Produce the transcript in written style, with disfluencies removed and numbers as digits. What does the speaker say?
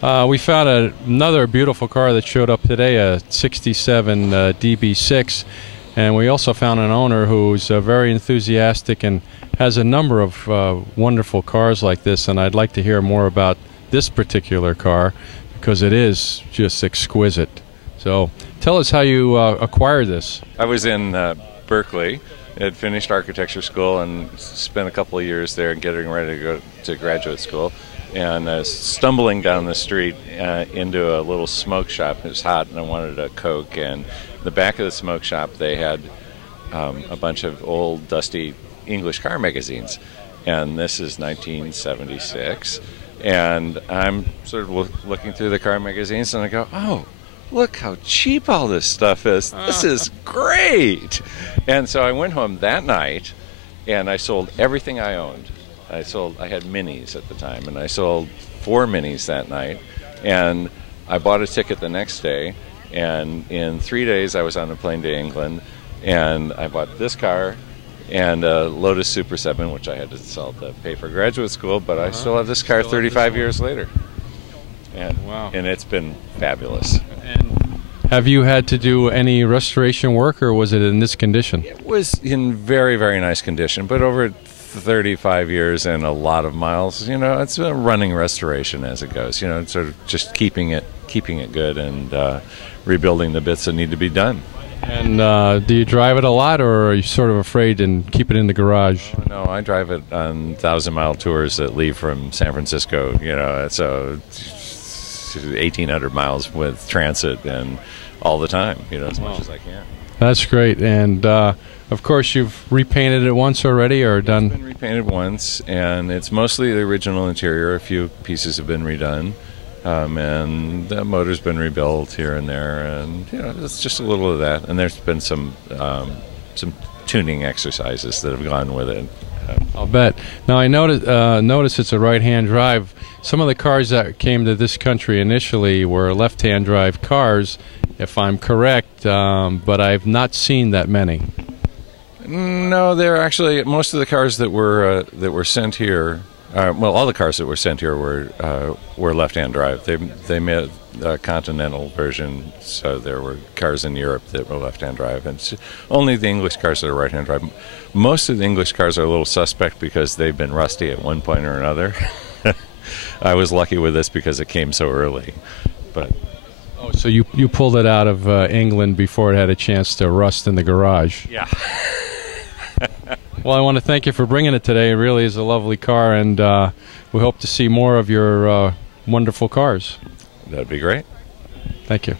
We found another beautiful car that showed up today, a 67 DB6, and we also found an owner who's very enthusiastic and has a number of wonderful cars like this, and I'd like to hear more about this particular car because it is just exquisite. So tell us how you acquired this. I was in Berkeley, had finished architecture school and spent a couple of years there getting ready to go to graduate school. And stumbling down the street into a little smoke shop. It was hot and I wanted a Coke. And in the back of the smoke shop they had a bunch of old dusty English car magazines. And this is 1976. And I'm sort of looking through the car magazines and I go, oh, look how cheap all this stuff is. This is great. And so I went home that night and I sold everything I owned. I had minis at the time, and I sold 4 minis that night, and I bought a ticket the next day, and in 3 days I was on a plane to England, and I bought this car and a Lotus Super 7, which I had to sell to pay for graduate school, but I still have this car 35 years later. And, wow. And it's been fabulous. And have you had to do any restoration work, or was it in this condition? It was in very, very nice condition, but over 35 years and a lot of miles, it's a running restoration as it goes, sort of just keeping it good and rebuilding the bits that need to be done. And do you drive it a lot, or are you sort of afraid and keep it in the garage? Oh, no, I drive it on 1,000-mile tours that leave from San Francisco, so 1,800 miles with transit and all the time, as much as I can. That's great. And of course, you've repainted it once already, or done? It's been repainted once, and it's mostly the original interior. A few pieces have been redone, and the motor's been rebuilt here and there, and it's just a little of that. And there's been some tuning exercises that have gone with it. I'll bet. Now I notice it's a right-hand drive. Some of the cars that came to this country initially were left-hand drive cars, if I'm correct, but I've not seen that many. No, they're actually most of the cars that were sent here. Well, all the cars that were sent here were left-hand drive. They made a continental version, so there were cars in Europe that were left-hand drive, and it's only the English cars that are right-hand drive. Most of the English cars are a little suspect because they've been rusty at one point or another. I was lucky with this because it came so early, but. Oh, so you pulled it out of England before it had a chance to rust in the garage. Yeah. Well, I want to thank you for bringing it today. It really is a lovely car, and we hope to see more of your wonderful cars. That'd be great. Thank you.